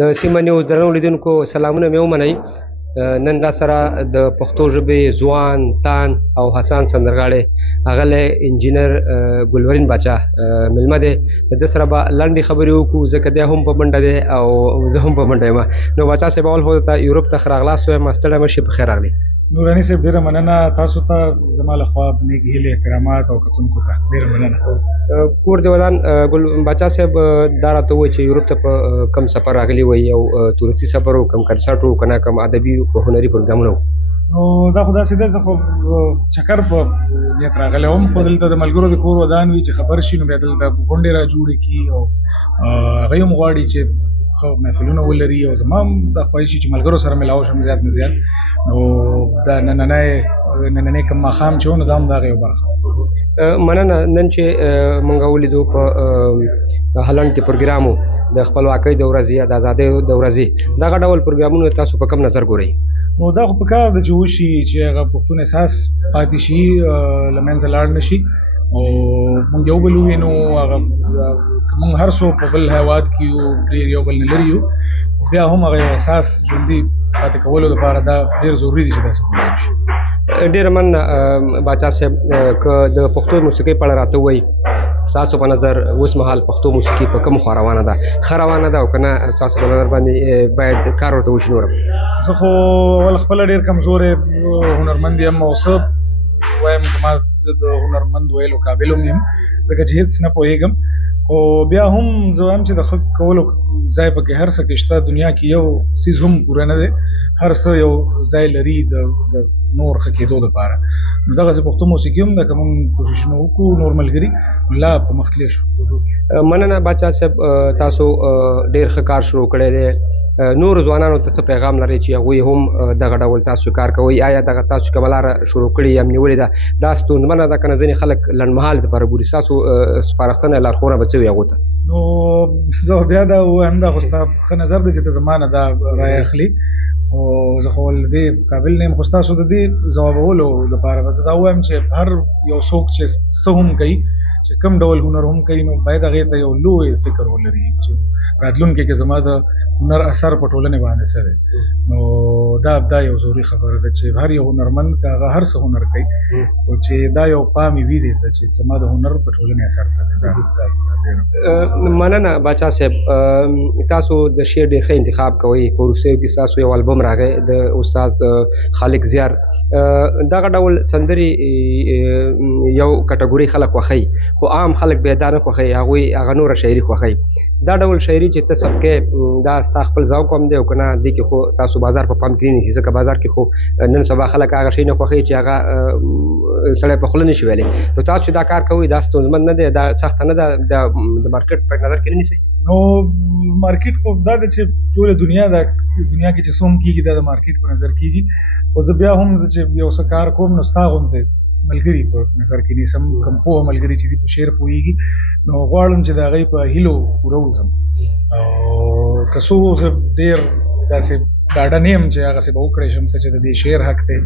د سیمنیو درنو لیدونکو سلامونه مې ومنئ. نن را سره د پښتو ژبې ځوان تان او حسان سندرغاړی اغلی انجینر ګلورین باچا میلمه دی. د ده سره به لنډې خبرې وکړو ځکه دی هم په منډه دی او زه هم په منډه یم. نو باچا صاحب اول خو ته یورپ ته ښه راغلاست وایم، ستړی مه شئ، په خیر راغلی. نوراني صاحب ډېره مننه، تاسو ته زما له خوا نیک هیلې احترامات او کتونکو ته ډېره مننه. کور دې ودان. ګل باچا صاحب دا راته ووایي چې یورپ ته په کم سفر راغلی وئ، یو تورستي سفر و، کم کنسرټ و، که نه کم ادبي هنري پروګرامونه و؟ نو دا خو داسې ده، زه خو چکر په نیت راغلی وم، خو دلته د ملګرو د کور ودان وي چې خبر شي نو بیا دلته غونډې را جوړې کړي او هغوی هم غواړي چې ښه محفلونه ولري او زما هم دا خواهش چې ملګرو سره ملاو شم زیات نه زیات. نو دا نننی کوم ماښام چې و نو دا هم د هغې یو برخه. مننه. نن چې موږ ولیدو په هالنډ کې پروګرام و د خپلواکۍ د ورځې یا د ازادۍ د ورځې، دغه ډول پروګرامونه تاسو په کوم نظر ګورئ؟ نو دا خو پکار ده چې وشي چې هغه پښتون احساس پاتې شي، له منځه لاړ نه شي او موږ یو بل ووینو. هغه موږ هر څو په بل هېواد کې یو، ډېر یو بل نه لرې یو، بیا هم هغه احساس ژوندي پاتې کولو لپاره دا ډېر ضروري دی چې داسې وشي. ډېره مننه باچا صاحب. که د پښتو موسیقۍ په اړه راته ووایي، ستاسو په نظر اوس مهال پښتو موسیقي په کوم خوا روانه ده؟ ښه روانه ده او که نه ستاسو په نظر باندې باید کار ورته وشي نور هم؟ زه خو اول خپله ډېر کمزوری هنرمند یم او څه وایم که ما زه د هنرمند ویلو قابل هم یم، ځکه چې هېڅ نه پوهېږم. خو بیا هم زه وایم چې د ښه کولو ځای پکې هر څه کې شته. دنیا کې یو څیز هم پوره نه دی، هر څه یو ځای لري د نور ښه کېدو دپاره. نو دغسې پښتو موسیقي هم ده، که موږ کوششونه وکړو نور ملګري نو لا په مخ تللی شو. مننه باچا صاحب، تاسو ډېر ښه کار شروع کړی دی. نورو ځوانانو ته څه پیغام لرئ چې هغوی هم دغه ډول تاسو کار کوئ؟ آیا دغه تاسو کومه لاره شروع کړې یا نیولې ده دا ستونزمنه ده که نه ځینې خلک لنډمهال دپاره ګوري؟ ستاسو سپارښتنه لارښوونه به څه وي هغو ته؟ نو زه بیا دا ووایم، دا خو ستا ښه نظر دی چې ته زما نه دا رایه اخلي او زه خو د دې قابل نه یم، خو ستاسو د دې ځوابولو دپاره به زه دا ووایم چې هر یو څوک چې څه هم کوي، چې کوم ډول هنر هم کوي، نو باید هغې ته یو لوی فکر ولري چې راتلونکي کې زما د هنر اثر په ټولنې باندې څه دی. نو دا یو ضروري خبره ده چې هر یو هنرمند که هغه هر څه هنر کوي او چې دا یو پام یې وي دې ته چې زما د هنر په ټولنې اثر څه دی. مننه باچا صاحب. تاسو د شعر ډېر ښه انتخاب کوئ. په وروستیو کې ستاسو یو البم راغی د استاد خالق زیار. دغه ډول سندرې یو کټګوري خلک خوښوي، خو عام خلک بیا دا نه خوښوي، هغوی هغه نوره شاعري خوښوي. دا ډول شاعري چې ته ثبت کوې دا ستا خپل ذوق هم دی او که نه دې کې خو تاسو بازار په پام کې نه نیسئ؟ ځکه بازار کې خو نن سبا خلک هغه شی نه خوښوي چې هغه سړی په خوله نه شي ویلی. نو تاسو چې دا کار کوئ دا ستونزمن نه دی، دا سخته نه ده، د مارکیټ په نظر کې نه نیسئ؟ نو مارکیټ خو دا ده چې ټوله دنیا کې چې څه هم کېږي دا د مارکیټ په نظر کېږي. خو زه بیا هم زه چې یو څه کار کوم نو ستا غوندې ملګري په نظر کې نیسم، کم پوهه ملګري چې دي په شعر پوهېږي، نو غواړم چې د هغوی په هیلو پوره وځم. او که څو زه ډېر داسې ډاډه نه یم چې هغسې به وکړی شم څه چې د دې شعر حق دی،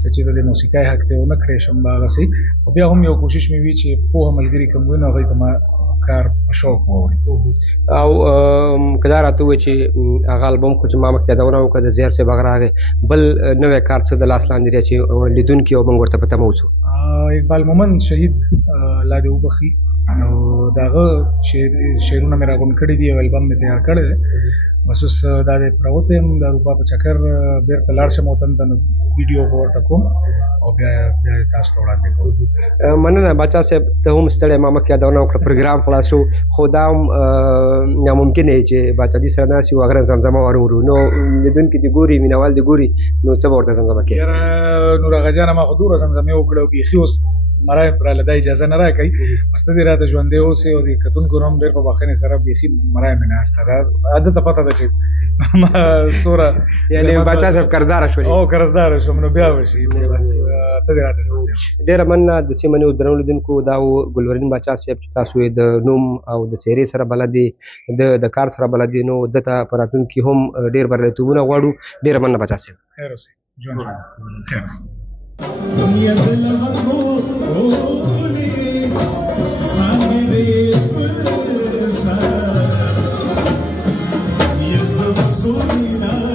څه چې د دې موسیقۍ حق دی، ونه کړی شم به هغسې. خو بیا هم یو کوشش مې وي چې پوهه ملګري کوم وي نو هغوی زما کار په شوق واوري. او که دا راته ووایي چې هغه البم خو چې ما مخکې یادونه وکړه د زیار صاحب هغه راغی، بل نوی کار څه د لاس لاندې دی چې لیدونکي او موږ ورته په تمه اوسو؟ اقبال مومند شهید الله دې وبخي، او د هغه شعرونه مې راغونډ کړي دي، یو البم مې تیار کړی دی. بس اوس دا دی پروت یم د اروپا په چکر، بېرته لاړ شم وطن ته نو ویډیو به ورته کوم او بیا تاسو ته وړاندې کوم. مننه باچا صاحب، ته هم ستړی، ما مخکې یادونه وکړه پروګرام خلاص شو، خو دا هم ناممکن دی چې باچا جي سره ناست یو هغه زمزمه واورو. نو لیدونکي دې ګوري، مینوال دې ګوري، نو څه به ورته زمزمه کوې؟ یاره نور هغه جانه ما خو دومره زمزمې وکړې او بیخي اوس مرای راله دا اجازه نه راکوي، بس ته دې راته ژوندی اوسې او د کتونکو هم ډېر په بخښنې سره بیخي مرای مې ناسته ده. عادت ته پته ده چې ما څومره یعنې باچا صاحب قرضداره شولې؟ او قرضداره شوم، نو بیا به شي، بس ته دې راته ډېره مننه. د سیمنیو درنو لیدونکو دا و ګلورین باچا صاحب چې تاسو یې د نوم او د څېرې سره بلد دي، د کار سره بلد دي، نو ده ته په راتلونکي هم ډېر بریالیتوبونه غواړو. ډېره مننه باچا صاحب. خیر اوسې، ژوند خیر اوسې. दुनिया दिल मंगो ओ खुली सामने रे सोनी ना